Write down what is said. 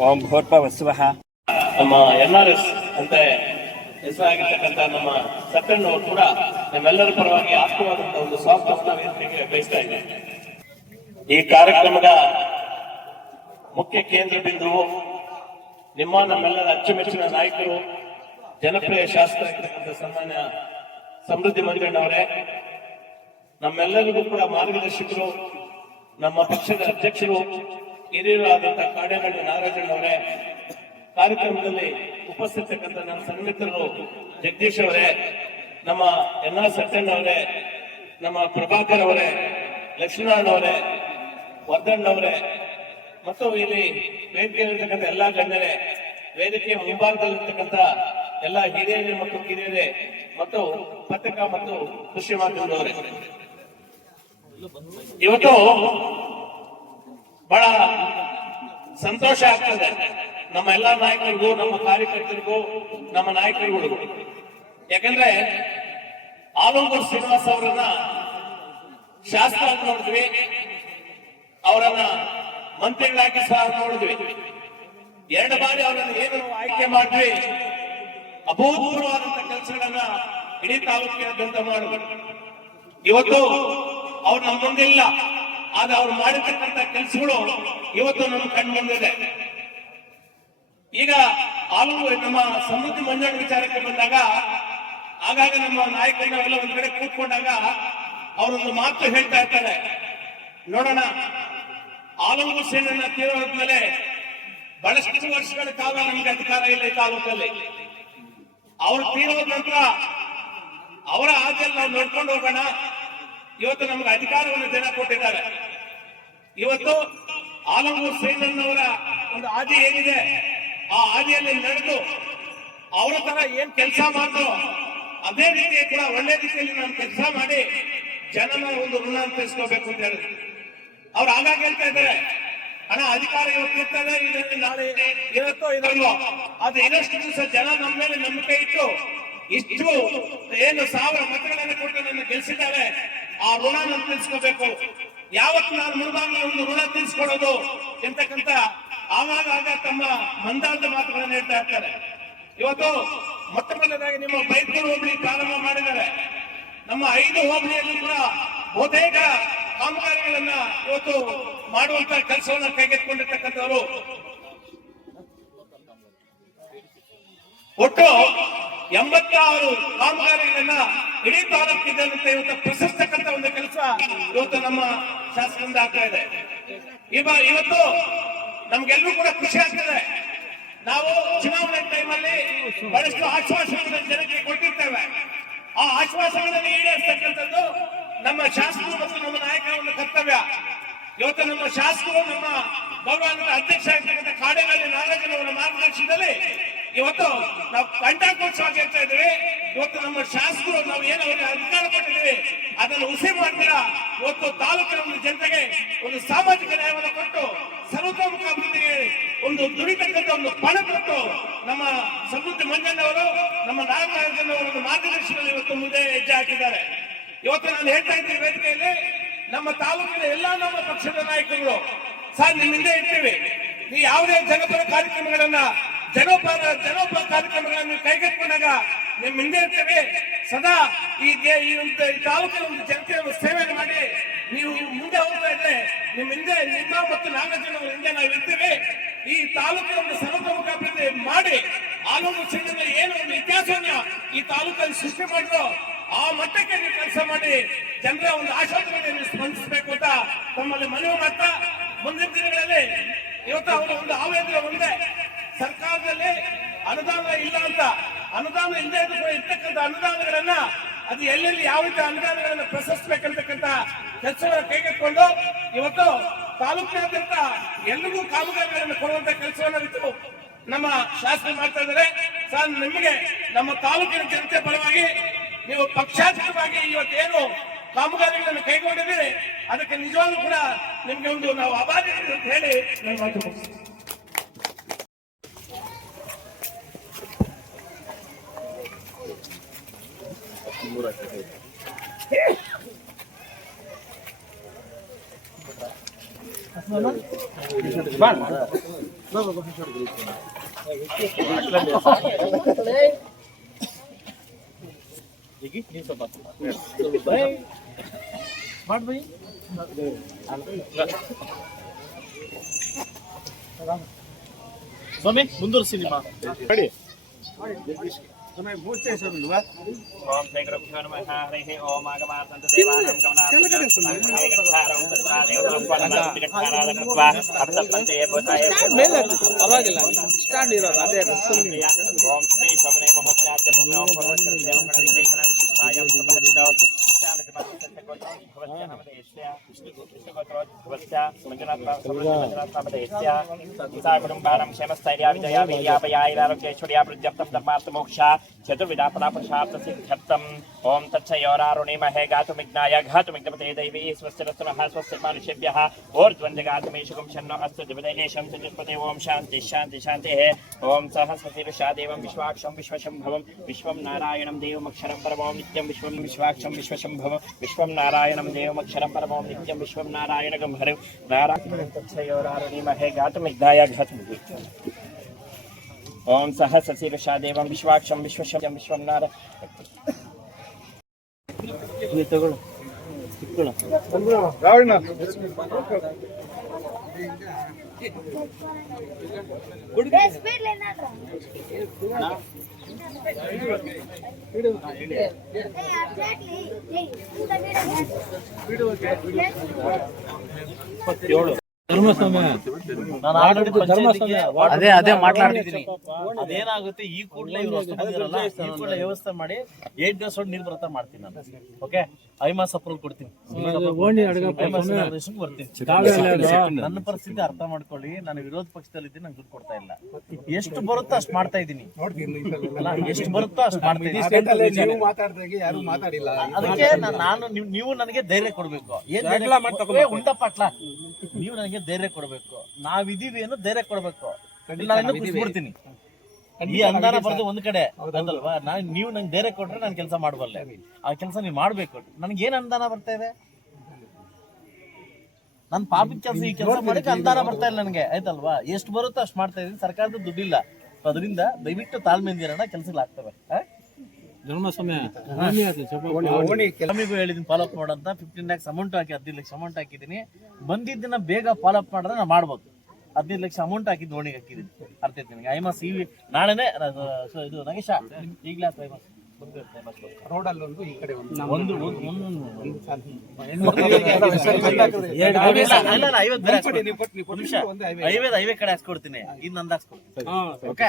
ಓಂ ಭೋರ್ಪ ವಸುವಹ ನಮ್ಮ N R S ಅಂತ ಹೆಸರಾಗಿರ್ತಕ್ಕಂಥ ನಮ್ಮ ಸತ್ಯಣ್ಣವರು ಕೂಡ ನಮ್ಮೆಲ್ಲರ ಪರವಾಗಿ ಆತ್ಮವಾದಂತಹ ಒಂದು ಸ್ವಾಗತವನ್ನ ವೇದಿಕೆಗೆ ಬಯಸ್ತಾ ಇದ್ದೇನೆ ಈ ಕಾರ್ಯಕ್ರಮದ ಮುಖ್ಯ ಕೇಂದ್ರ ಬಿಂದುವು ನಿಮ್ಮ ನಮ್ಮೆಲ್ಲರ ಅಚ್ಚುಮೆಚ್ಚಿನ ನಾಯಕರು, ಜನಪ್ರಿಯ ಶಾಸಕರಾಗಿರ್ತಕ್ಕಂಥ ಸನ್ಮಾನ್ಯ ಸಮೃದ್ಧಿ ಮಂಜಣ್ಣವರೇ ನಮ್ಮೆಲ್ಲರಿಗೂ ಕೂಡ ಮಾರ್ಗದರ್ಶಕರು, ನಮ್ಮ ಪಕ್ಷದ ಅಧ್ಯಕ್ಷರು, ಹಿರಿಯರು ಆದಂತಹ ಕಾಡೇನಹಳ್ಳಿ ನಾಗರಾಜಣ್ಣವರೇ ಕಾರ್ಯಕ್ರಮದಲ್ಲಿ ಉಪಸ್ಥಿತಕ್ಕಂಥ ನಮ್ಮ ಸಂಗೀತರು ಜಗದೀಶ್ ಅವರೇ, ನಮ್ಮ ಎನ್ ಆರ್ ಸತ್ಯಣ್ಣ ಅವರೇ, ನಮ್ಮ ಪ್ರಭಾಕರ್ ಅವರೇ, ಲಕ್ಷ್ಮೀನಾರಾಯಣ ಅವರೇ ವರ್ಧಣ್ಣ ಅವರೇ, ಮತ್ತು ಇಲ್ಲಿ ವೇದಿಕೆಯಲ್ಲಿರ್ತಕ್ಕಂಥ ಎಲ್ಲಾ ಗಣ್ಯರೇ, ವೇದಿಕೆಯ ಮುಂಭಾಗದಲ್ಲಿರ್ತಕ್ಕಂಥ ಎಲ್ಲ ಹಿರಿಯರೇ ಮತ್ತು ಕಿರಿಯರೇ ಮತ್ತು ಪತ್ರಿಕಾ ಮತ್ತು ಕೃಷಿ ಮಾಧ್ಯಮದವರೇ ಇವತ್ತು ಬಹಳ ಸಂತೋಷ ಆಗ್ತದೆ. ನಮ್ಮ ಎಲ್ಲಾ ನಾಯಕರಿಗೂ, ನಮ್ಮ ಕಾರ್ಯಕರ್ತರಿಗೂ, ನಮ್ಮ ನಾಯಕರುಗಳಿಗೂ ಯಾಕಂದ್ರೆ ಆಲಂಗೂರ್ ಶ್ರೀನಿವಾಸ್ ಅವರನ್ನ ಶಾಸಕ ನೋಡಿದ್ವಿ. ಅವರನ್ನ ಮಂತ್ರಿಗಳಾಗಿ ಸಹ ನೋಡಿದ್ವಿ. ಎರಡು ಬಾರಿ ಅವರನ್ನು ಏನು ಆಯ್ಕೆ ಮಾಡಿದ್ವಿ. ಅಭೂತಪೂರ್ವವಾದಂತ ಕೆಲಸಗಳನ್ನ ಇಡೀ ತಾಲೂಕಿನಾದ್ಯಂತ ಮಾಡಬೇಕು ಇವತ್ತು ಅವ್ರು ನಮ್ಮ ಮುಂದೆ ಇಲ್ಲ, ಆದ್ರೆ ಅವ್ರು ಮಾಡಿರ್ತಕ್ಕಂಥ ಕೆಲಸಗಳು ಇವತ್ತು ನಮ್ಮ ಕಂಡು ಬಂದಿದೆ ಈಗ ಆಲೂ ನಮ್ಮ ಸಮೃದ್ಧಿ ಮಂಜಾಣ ವಿಚಾರಕ್ಕೆ ಬಂದಾಗ, ಆಗಾಗ ನಮ್ಮ ನಾಯಕರಿಗೆಲ್ಲ ಒಂದ್ ಕಡೆ ಕೂತ್ಕೊಂಡಾಗ ಅವರೊಂದು ಮಾತು ಹೇಳ್ತಾ ಇರ್ತಾರೆ. ನೋಡೋಣ ಆಲಂಗು ತೀರ ಮೇಲೆ ಬಹಳಷ್ಟು ವರ್ಷಗಳ ಕಾಲ ನಮ್ಗೆ ಅಧಿಕಾರ ಇಲ್ಲ ಈ ತಾಲೂಕಲ್ಲಿ. ಅವ್ರು ತೀರೋದ ನಂತರ ಅವರ ಹಾದಿಯಲ್ಲಿ ನಾವು ನೋಡ್ಕೊಂಡು ಹೋಗೋಣ. ಇವತ್ತು ನಮ್ಗೆ ಅಧಿಕಾರವನ್ನು ಜನ ಕೊಟ್ಟಿದ್ದಾರೆ. ಇವತ್ತು ಆಲಂಗೂರ್ ಅವರ ಒಂದು ಆದಿ ಏನಿದೆ, ಆ ಆದಿಯಲ್ಲಿ ನಡೆದು ಅವರ ತರ ಏನ್ ಕೆಲಸ ಮಾಡಿದ್ರು ಅದೇ ರೀತಿ ಕೂಡ ಒಳ್ಳೆ ರೀತಿಯಲ್ಲಿ ನಾನು ಕೆಲಸ ಮಾಡಿ ಜನನ ಒಂದು ಋಣ ಅಂತ ಅಂತ ಹೇಳಿದ್ರು. ಅವ್ರು ಆಗಾಗ ಹೇಳ್ತಾ ಇದ್ದಾರೆ ಹಣ ಅಧಿಕಾರ ಇವತ್ತು ಇರ್ತದೆ ಇದರಲ್ಲಿ ನಾಳೆ ಇರುತ್ತೋ ಇದಲ್ವೋ ಅದು ಇನ್ನಷ್ಟು ದಿವಸ ಜನ ನಮ್ಮ ಮೇಲೆ ನಂಬಿಕೆ ಇಟ್ಟು ಇಷ್ಟು ಏನು ಸಾವಿರ ಮತಗಳನ್ನು ಕೊಟ್ಟು ನನ್ನ ಗೆಲ್ಸಿದ್ದಾರೆ, ಆ ಋಣ ನಾನು ತಿಳಿಸ್ಕೋಬೇಕು ಯಾವತ್ತು ನಾನು ಮುಳುಬಾಗಿಲ ಒಂದು ಋಣ ತೀರಿಸ್ಕೊಳ್ಳೋದು ಎಂತಕ್ಕಂತ ಆವಾಗ ಆಗ ತಮ್ಮ ಮಂದಾದ ಮಾತುಗಳನ್ನು ಹೇಳ್ತಾ ಇರ್ತಾರೆ. ಇವತ್ತು ಮೊದಲದಾಗಿ ನಿಮ್ಮ ಬೈಕ್ ಹೋಬಳಿ ಪ್ರಾರಂಭ ಮಾಡಿದ್ದಾರೆ. ನಮ್ಮ ಐದು ಹೋಬಳಿಯಲ್ಲಿ ಕೂಡ ಬಹುತೇಕ ಕಾಮಗಾರಿಗಳನ್ನ ಇವತ್ತು ಮಾಡುವಂತ ಕೆಲಸವನ್ನ ಕೈಗೆತ್ತಿಕೊಂಡಿರ್ತಕ್ಕಂಥವರು. ಒಟ್ಟು ಎಂಬತ್ತಾರು ಕಾಮಗಾರಿಗಳನ್ನ ಇಡೀ ತಾಲೂಕಿದ್ದಂತೆ ಇವತ್ತು ಪ್ರಶಸ್ತಕ್ಕಂತ ಒಂದು ಕೆಲಸ ಇವತ್ತು ನಮ್ಮ ಶಾಸಕರಿಂದ ಆಗ್ತಾ ಇದೆ. ಇವ ಇವತ್ತು ನಮ್ಗೆಲ್ಲರೂ ಕೂಡ ಖುಷಿ ಆಗ್ತದೆ. ನಾವು ಚುನಾವಣೆ ಟೈಮಲ್ಲಿ ಬಹಳಷ್ಟು ಆಶ್ವಾಸನೆಗಳನ್ನು ಜನಕ್ಕೆ ಕೊಟ್ಟಿರ್ತೇವೆ. ಆ ಆಶ್ವಾಸನೆಗಳನ್ನು ಈಡೇರಿಸ್ತಕ್ಕಂಥದ್ದು ನಮ್ಮ ಶಾಸಕರು ಮತ್ತು ನಮ್ಮ ನಾಯಕರ ಒಂದು ಕರ್ತವ್ಯ. ಇವತ್ತು ನಮ್ಮ ಶಾಸಕರು, ನಮ್ಮ ಗೌರವಾನ್ವಿತ ಅಧ್ಯಕ್ಷ ಆಗಿರ್ತಕ್ಕಂಥ ಕಾಡೇನಹಳ್ಳಿ ನಾಗರಾಜನವರ ಮಾರ್ಗದರ್ಶನದಲ್ಲಿ ಇವತ್ತು ನಾವು ಕಂಠಾಕೋತ್ಸವ ಹೇಳ್ತಾ ಇದ್ದೇವೆ. ಇವತ್ತು ನಮ್ಮ ಶಾಸಕರು, ನಾವು ಏನು ಅವರಿಗೆ ಅಧಿಕಾರ ಕೊಟ್ಟಿದ್ದೀವಿ, ಅದನ್ನು ಉಸಿ ಮಾಡ್ತೀರಾ? ಇವತ್ತು ತಾಲೂಕಿನ ಒಂದು ಜನತೆಗೆ ಒಂದು ಸಾಮಾಜಿಕ ನ್ಯಾಯವನ್ನು ಕೊಟ್ಟು ಸರ್ವತೋಮುಖ ಅಭಿವೃದ್ಧಿಗೆ ಒಂದು ದುಡಿತಕ್ಕಂಥ ಒಂದು ಪಣ ಕೊಟ್ಟು ನಮ್ಮ ಸಮೃದ್ಧಿ ಮಂಜಣ್ಣವರು, ನಮ್ಮ ನಾಗರಾಜನವರ ಮಾರ್ಗದರ್ಶನದಲ್ಲಿ ಇವತ್ತು ಮುಂದೆ ಹೆಜ್ಜೆ ಹಾಕಿದ್ದಾರೆ. ಇವತ್ತು ನಾನು ಹೇಳ್ತಾ ಇದ್ದೀನಿ ವೇದಿಕೆಯಲ್ಲಿ, ನಮ್ಮ ತಾಲೂಕಿನ ಎಲ್ಲಾ ನಮ್ಮ ಪಕ್ಷದ ನಾಯಕರುಗಳು, ಸರ್ ನಿಮ್ಮ ಹಿಂದೆ ಇರ್ತೀವಿ. ನೀವು ಯಾವುದೇ ಜನಪರ ಕಾರ್ಯಕ್ರಮಗಳನ್ನ, ಜನಪರ ಜನಪರ ಕಾರ್ಯಕ್ರಮಗಳನ್ನು ಕೈಗೆತ್ತಿಕೊಂಡಾಗ ನಿಮ್ಮ ಹಿಂದೆ ಇರ್ತೇವೆ. ಸದಾ ಈ ತಾಲೂಕಿನ ಒಂದು ಜನತೆಯ ಸೇವೆ ಮಾಡಿ ನೀವು ಮುಂದೆ ಹೋಗ್ತಾ ಇದ್ರೆ ನಿಮ್ಮ ಹಿಂದೆ, ನಿಮ್ಮ ಮತ್ತು ನಾಗಜನವರ ಹಿಂದೆ ನಾವು ಇರ್ತೇವೆ. ಈ ತಾಲೂಕಿನ ಒಂದು ಸರ್ವತೋಮುಖ ಅಭಿವೃದ್ಧಿ ಮಾಡಿ, ಆಲೂರು ಕ್ಷೇತ್ರದಲ್ಲಿ ಏನು ಒಂದು ಇತಿಹಾಸವನ್ನ ಈ ತಾಲೂಕಲ್ಲಿ ಸೃಷ್ಟಿ ಮಾಡಿದ್ರು ಆ ಮಟ್ಟಕ್ಕೆ ನೀವು ಕೆಲಸ ಮಾಡಿ, ಜನರ ಒಂದು ಆಶೋತ್ತರಕ್ಕೆ ಸ್ಪಂದಿಸಬೇಕು ಅಂತ ತಮ್ಮಲ್ಲಿ ಮನವಿ ಮಾಡ್ತಾ ಮುಂದಿನ ದಿನಗಳಲ್ಲಿ ಇವತ್ತು ಅವರ ಒಂದು ಆವೇದನೆ ಒಂದೇ ಸರ್ಕಾರದಲ್ಲಿ ಅನುದಾನ ಇಲ್ಲ ಅಂತ, ಅನುದಾನ ಇಲ್ಲದೆ ಇರ್ತಕ್ಕಂಥ ಅನುದಾನಗಳನ್ನ ಅದು ಎಲ್ಲೆಲ್ಲಿ ಯಾವ ರೀತಿ ಅನುದಾನಗಳನ್ನ ಪ್ರಶಸ್ತಬೇಕಂತಕ್ಕಂತ ಕೆಲಸವನ್ನು ಕೈಗೆತ್ತಿಕೊಂಡು ಇವತ್ತು ತಾಲೂಕಿನಾದ್ಯಂತ ಎಲ್ರಿಗೂ ಕಾಮಗಾರಿಗಳನ್ನು ಕೊಡುವಂತ ಕೆಲಸವನ್ನು ಬಿಟ್ಟು ನಮ್ಮ ಶಾಸಕರು ಮಾಡ್ತಾ ಇದ್ದಾರೆ. ಸರ್, ನಿಮಗೆ ನಮ್ಮ ತಾಲೂಕಿನ ಜನತೆ ಪರವಾಗಿ ನೀವು ಪಕ್ಷಾತೀತವಾಗಿ ಇವತ್ತೇನು ಕಾಮಗಾರಿಗಳನ್ನು ಕೈಗೊಂಡಿದ್ದೀರಿ? ಅದಕ್ಕೆ ನಿಜವಾಗ್ಲೂ ಕೂಡ ನಿಮ್ಗೆ ಒಂದು ನಾವು ಅಭಾರಿ ಅಂತ ಹೇಳಿ ನನ್ನ ಮಾತು ठीक है जी सब बात तो भाई बात भाई ಸ್ವಾಮಿ ಮುಂದುವರಿಸಿ ನಿಮ್ಮ ಮಾಡಿ ಸ್ವಾಮಿ ಮೂರ್ತಿ ಸ್ವಾಮಿ ಅಲ್ವಾ ಓಂ ಶ್ರೀ ಗುರುಭ್ಯೋ ನಮಃ ಹರಿಹಿ ಓಂ ಆಗಮಾಸಂತ ದೇವಾನಾಂ ಗಮನಾಂ ಗಮನಾಂ ಗಮನಾಂ ಗಮನಾಂ ಗಮನಾಂ ಅಪ್ತಪಂತೆ ಭೂತಾಯ ಮೇಲೆ ಪರವಾಗಿಲ್ಲ ಸ್ಟ್ಯಾಂಡ್ ಇರೋದು ಅದೇ ಓಂ ಶ್ರೀ ಶಬನೇ ಮಹೋಚ್ಚಾರ सर्वं सर्वकर्त्यां गणेशेषणाविशिष्टायां समर्पितकुटुम्बानां क्षेमस्थैर्या विजया वीर्यापयायदारोग्यैश्वर्या प्रत्यप्तं धर्मार्थमोक्षा दैवी स्वस्य रस्तुनः स्वस्य मनुष्येभ्यः ओर्ध्वन्द्वगातुमेशुकं शन्नो अस्तु दिवदेशं चतुष्पते ॐ विश्वं नारायणं देवमक्षरं परमं नित्यं विश्व विश्वाक्षं विश्वशम्भवं। विश्वं नारायणं देवमक्षरं परमं नित्यं विश्व नारायण गंभर नारायणतत्सयोरारुणिमहे घातुमिग्धाय घातुमि ओम सह सशीर्षा देवं विश्वाक्षम विश्वशं विश्व नारायण ರಾವಣ ಹುಡುಗ ಏಳು ಅದೇ ಅದೇ ಮಾತಾಡ್ತಿದ್ದೀನಿ. ಅದೇನಾಗುತ್ತೆ? ಈ ಕೂಡಲೇ ಇವರು ಈ ಕೂಡಲೇ ವ್ಯವಸ್ಥೆ ಮಾಡಿ ಏಟ್ ಡೇಸ್ ನೀರ್ ಬರತ್ತ ಮಾಡ್ತೀನಿ ನಾನು. ಓಕೆ? ಐಮಾಸ್ ಅಪ್ರೂವ್ ಕೊಡ್ತೀನಿ. ನನ್ನ ಪರಿಸ್ಥಿತಿ ಅರ್ಥ ಮಾಡ್ಕೊಳ್ಳಿ. ನಾನು ವಿರೋಧ ಪಕ್ಷದಲ್ಲಿ ಇದ್ದೀನಿ ನಂಗೆ ದುಡ್ಡು ಕೊಡ್ತಾ ಇಲ್ಲ. ಎಷ್ಟು ಬರುತ್ತೋ ಅಷ್ಟು ಮಾಡ್ತಾ ಇದ್ದೀನಿ. ಎಷ್ಟು ಬರುತ್ತೋ ಅಷ್ಟು ಮಾಡ್ತಾ ಇದ್ದೀನಿ. ಅದಕ್ಕೆ ನಾನು ನೀವು- ನನಗೆ ಧೈರ್ಯ ಕೊಡ್ಬೇಕು. ಏನ್ ಉಂಟ ಪಟ್ಲ ನೀವು ನನಗೆ ಧೈರ್ಯ ಕೊಡ್ಬೇಕು. ನಾವಿದೀವಿ ಅನ್ನೋ ಧೈರ್ಯ ಕೊಡ್ಬೇಕು. ನಾನು ಖುಷಿಪಡ್ತೀನಿ ಈ ಅಂದಾನ ಬರೋದು ಒಂದ್ ಕಡೆ ಅದಲ್ವಾ ನಾನು ನೀವು ನಂಗೆ ಧೈರ್ಯ ಕೊಟ್ರೆ ನಾನು ಕೆಲಸ ಮಾಡಬಲ್ಲೆ. ಆ ಕೆಲಸ ನೀವು ಮಾಡ್ಬೇಕು. ನನಗೆ ಏನ್ ಅನುದಾನ ಬರ್ತಾ ಇದೆ? ನನ್ ಪಾಪಿನ ಕೆಲಸ ಈ ಕೆಲಸ ಮಾಡಕ್ಕೆ ಅಂದಾನ ಬರ್ತಾ ಇಲ್ಲ ನನಗೆ. ಆಯ್ತಲ್ವಾ? ಎಷ್ಟು ಬರುತ್ತೋ ಅಷ್ಟು ಮಾಡ್ತಾ ಇದೀನಿ. ಸರ್ಕಾರದ ದುಡ್ಡಿಲ್ಲ. ಅದರಿಂದ ದಯವಿಟ್ಟು ತಾಳ್ಮೆಯಿಂದಿರೋಣ ಕೆಲಸಗಳು ಆಗ್ತವೆ ಸಮಯ ಸ್ವಾಮಿಗೂ ಹೇಳಿದೀನಿ ಫಾಲೋ ಅಪ್ ಮಾಡಂತ ಫಿಫ್ಟೀನ್ ಲ್ಯಾಕ್ಸ್ ಅಮೌಂಟ್ ಹಾಕಿ ಹದಿನೈದು ಲಕ್ಷ ಅಮೌಂಟ್ ಹಾಕಿದ್ದೀನಿ. ಬಂದಿದ್ದನ್ನ ಬೇಗ ಫಾಲೋಅಪ್ ಮಾಡಿದ್ರೆ ನಾನು ಮಾಡ್ಬೋದು. ಹದಿನೈದು ಲಕ್ಷ ಅಮೌಂಟ್ ಹಾಕಿದ್ದು ಓಣಿಗೆ ಹಾಕಿದ್ದೀನಿ. ಅರ್ಥ ಐತೆ ನನಗೆ ಐಮಾಸ್ ಈ ನಾಳೆನೆ ಇದು ನಗೇಶ ಈಗಲೇ ಐ ಐಮಾಸ್ ರೋಡ್ ಅಲ್ಲಿ ಒಂದು ಈ ಕಡೆ ಒಂದು ಐವತ್ತು. ನೀವು ನೀವು ನಿಮಿಷ. ಐವತ್ತು. ಐವತ್ತು ಕಡೆ ಹಾಕ್ಸ್ಕೊಡ್ತೀನಿ. ಇನ್ನು ನಂದು ಹಾಕ್ಸ್ಕೊಡ್ತೀನಿ. ಓಕೆ